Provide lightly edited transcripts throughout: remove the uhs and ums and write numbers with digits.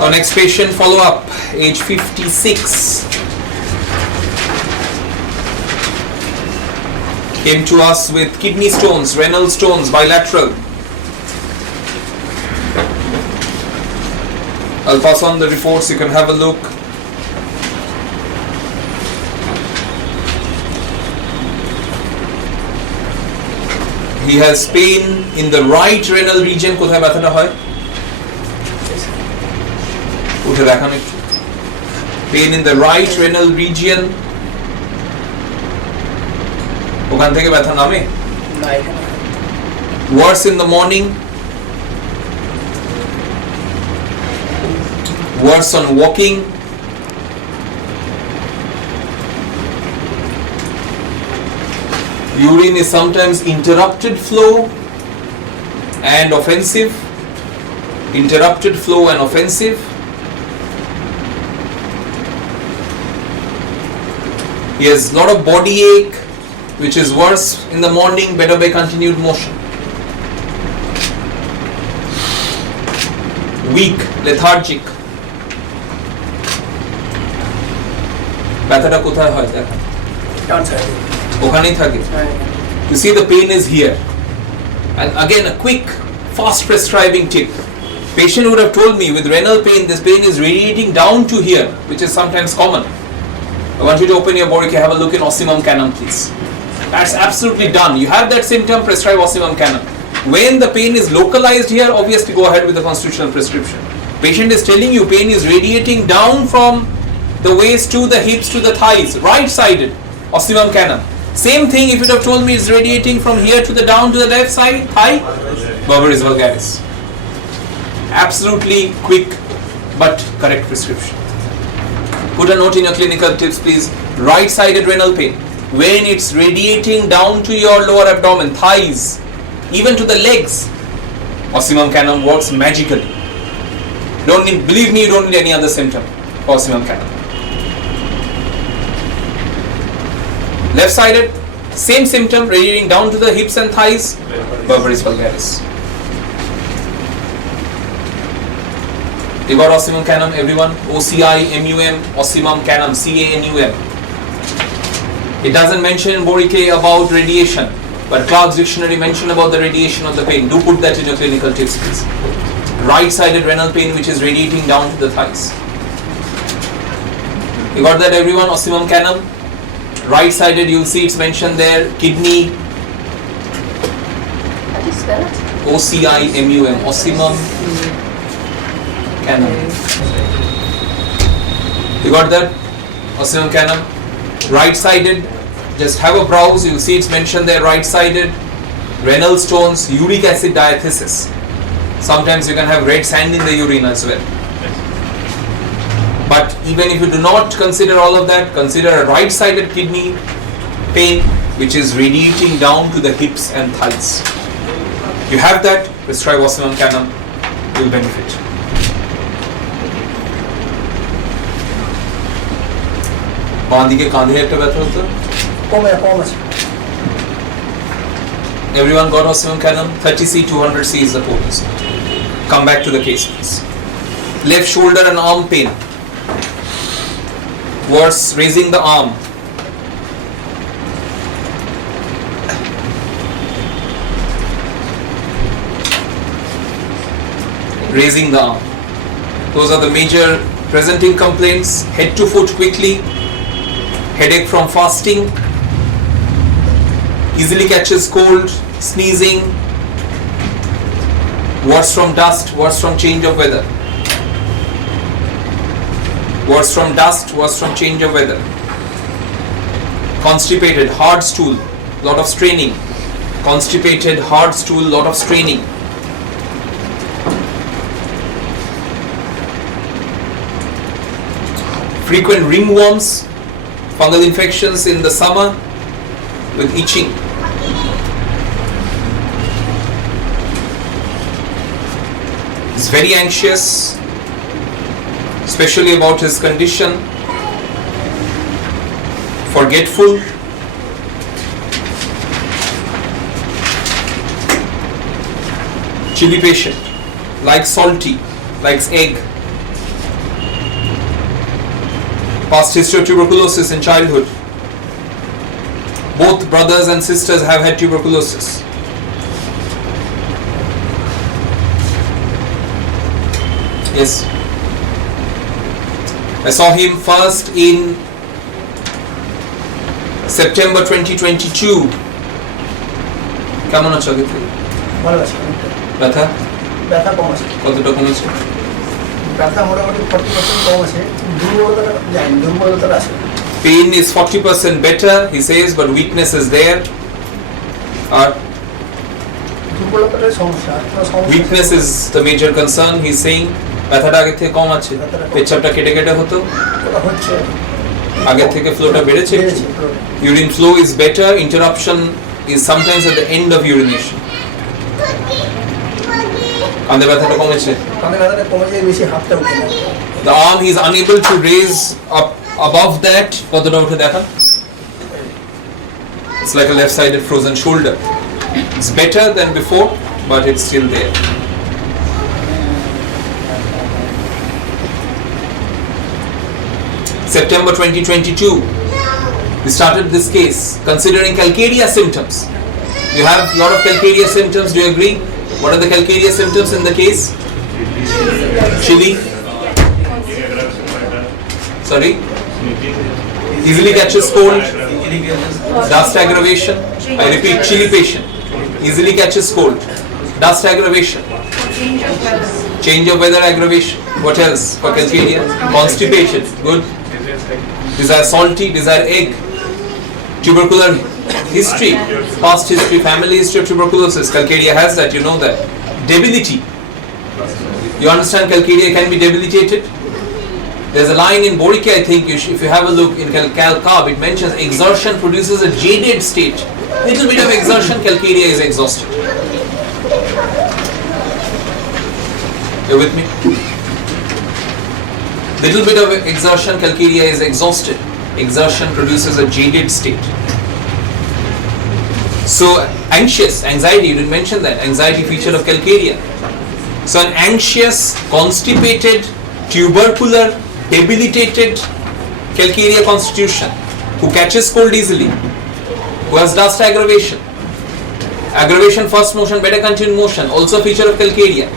Our next patient, follow up, age 56. Came to us with kidney stones, renal stones, bilateral. I'll pass on the reports, you can have a look. He has pain in the right renal region. কোথায় ব্যথাটা হয়? উঠে দেখান একটু। Pain in the right renal region. ওখান থেকে ব্যথা নামে? Worse in the morning. Worse on walking. Urine is sometimes interrupted flow and offensive. Interrupted flow and offensive. He has a lot of body ache, which is worse in the morning, better by continued motion. Weak, lethargic. ব্যথাটা কোথায় হয় দেখা? ওখানেই থাকে। You see the pain is here. And again a quick, fast prescribing tip. Patient would have told me with renal pain, this pain is radiating down to here, which is sometimes common. I want you to open your body, have a look in Osimum Canum, please. That's absolutely done. You have that symptom, prescribe Osimum Canum. When the pain is localized here, obviously go ahead with the constitutional prescription. Patient is telling you pain is radiating down from the waist to the hips to the thighs, right-sided, Osimum Canum. Same thing if you have told me it's radiating from here to the down to the left side, thigh, Berberis vulgaris. Absolutely quick but correct prescription. Put a note in your clinical tips, please. Right-sided renal pain. When it's radiating down to your lower abdomen, thighs, even to the legs, Osimum Canum works magically. Believe me, you don't need any other symptom for Osimum Canum. Left-sided, same symptom, radiating down to the hips and thighs, Berberis vulgaris. You got Osimum Canum, everyone? OCI-MUM, Osimum Canum, CANUM. It doesn't mention in Borike about radiation, but Clark's dictionary mentioned about the radiation of the pain. Do put that in your clinical tips, please. Right-sided renal pain which is radiating down to the thighs. You got that, everyone? Osimum Canum. Right-sided, you'll see it's mentioned there. Kidney. How do you spell it? OCI-MUM, Osimum Canum. You got that? Osimum Canum. Right-sided, just have a browse, you'll see it's mentioned there, right-sided. Renal stones, uric acid diathesis. Sometimes you can have red sand in the urine as well. But even if you do not consider all of that, consider a right-sided kidney pain which is radiating down to the hips and thighs. You have that, prescribe Osimum Canum, you will benefit. Everyone got Osimum Canum? 30C, 200C is the potency. Come back to the case, please. Left shoulder and arm pain. Worse, raising the arm. Raising the arm. Those are the major presenting complaints. Head to foot quickly. Headache from fasting. Easily catches cold. Sneezing. Worse from dust. Worse from change of weather. Worse from dust, worse from change of weather. Constipated, hard stool, lot of straining. Constipated, hard stool, lot of straining. Frequent ringworms, fungal infections in the summer with itching. He's very anxious, especially about his condition, forgetful, chili patient, likes salty, likes egg, Past history of tuberculosis in childhood. Both brothers and sisters have had tuberculosis. Yes. I saw him first in September 2022. কেমন আছো আগে? ভালো আছি। ব্যথা ব্যথা কম আছে। কতটা কমেছে? ব্যথা মোটামুটি 40% কম আছে। দুর্বলতা আছে। Pain is 40% better, he says, but weakness is there. দুর্বলতাটাই সমস্যা। Weakness is the major concern, he's saying. ব্যথাটা আগে থেকে কম আছে। পেচ্ছাপটা কেটে কেটে হতো? ওটা হচ্ছে। আগে থেকে ফ্লোটা বেড়েছে? Urine flow is better, interruption is sometimes at the end of urination. কাঁধে ব্যথাটা কমেছে? কাঁধে ব্যথাটা কমেছে, বেশি হাতটা উঠে না। The arm he is unable to raise up above that. কতটা উঠে দেখান? It's like a left-sided frozen shoulder. It's better than before, but it's still there. September 2022, we started this case considering calcaria symptoms. You have a lot of calcaria symptoms, do you agree? What are the calcaria symptoms in the case? Chilly? Sorry? Easily catches cold? Dust aggravation? I repeat, chilly patient. Easily catches cold. Dust aggravation? Change of weather aggravation. What else for calcaria? Constipation. Good. Desire salty, desire egg. Tubercular history, past history, family history of tuberculosis. Calcaria has that, you know that. Debility. You understand calcaria can be debilitated? There's a line in Borike, I think, if you have a look in Cal-Carb, it mentions exertion produces a jaded state. Little bit of exertion, calcaria is exhausted. You with me? Little bit of exertion, calcaria is exhausted. Exertion produces a jaded state. So anxious, anxiety, you didn't mention that, anxiety feature of calcaria. So an anxious, constipated, tubercular, debilitated calcaria constitution who catches cold easily, who has dust aggravation. Aggravation first motion, better continued motion, also feature of calcaria.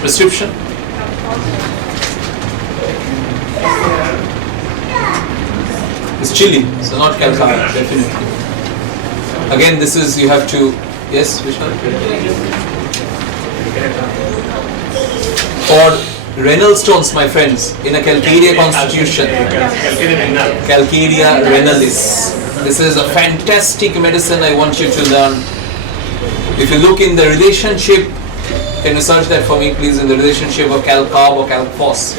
Prescription? It's chilly, so not calcium, definitely. Again, this is, you have to, yes, which one? For renal stones, my friends, in a calcaria constitution, calcaria renalis. This is a fantastic medicine I want you to learn. If you look in the relationship, can you search that for me please, in the relationship of cal-carb or cal-phos,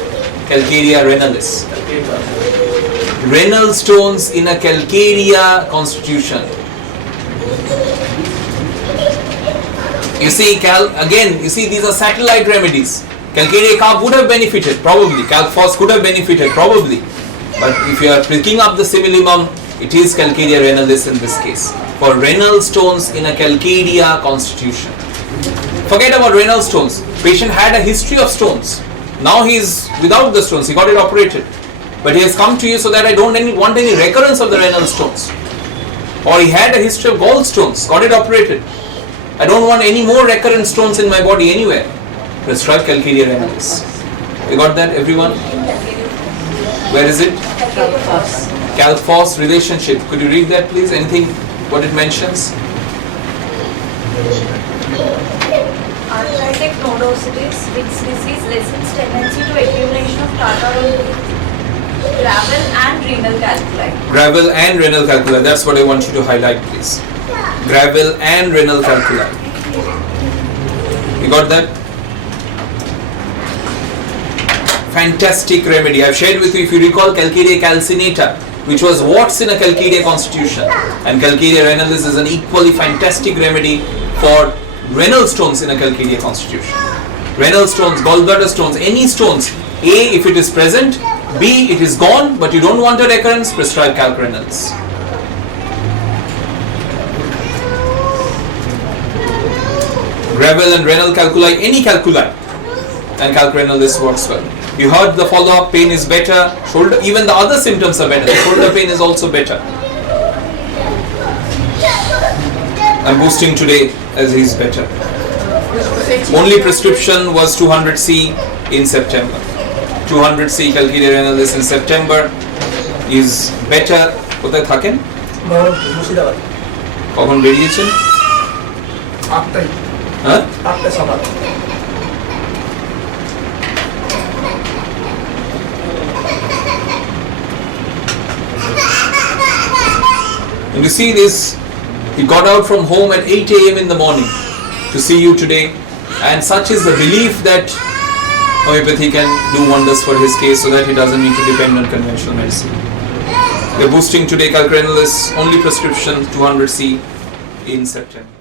calcaria renalis. Renal stones in a calcaria constitution. You see, these are satellite remedies. Calcaria carb would have benefited, probably. Cal-phos could have benefited, probably. But if you are picking up the simillimum, it is calcaria renalis in this case. For renal stones in a calcaria constitution. Forget about renal stones. Patient had a history of stones. Now he is without the stones. He got it operated. But he has come to you so that I don't want any recurrence of the renal stones. Or he had a history of gallstones, got it operated. I don't want any more recurrent stones in my body anywhere. Prescribe calcaria renalis. You got that, everyone? Where is it? Cal-phos relationship. Could you read that please? Anything, what it mentions? Arthritic nodositis, which disease lessens tendency to accumulation of tartar on gravel and renal calculi. Gravel and renal calculi. That's what I want you to highlight, please. Gravel and renal calculi. You got that? Fantastic remedy. I've shared with you, if you recall, calcaria calcinata, which was warts in a calcaria constitution. And calcaria renalis is an equally fantastic remedy for renal stones in a calcaria constitution. Renal stones, gallbladder stones, any stones. A, if it is present. B, it is gone, but you don't want a recurrence, prescribe calc renalis. Gravel and renal calculi, any calculi, and calc renalis works well. You heard the follow-up, pain is better, shoulder, even the other symptoms are better. The shoulder pain is also better. I'm boosting today as he's better. Only prescription was 200C in September. 200C calculated analysis in September is better. কোথায় থাকেন? মুর্শিদাবাদ। কখন বেরিয়েছেন? 8টায়। হ্যাঁ? 8টা সকাল। And you see this, he got out from home at 8 a.m. in the morning to see you today, and such is the belief that homeopathy can do wonders for his case so that he doesn't need to depend on conventional medicine. We are boosting today calculated analysis, only prescription 200C in September.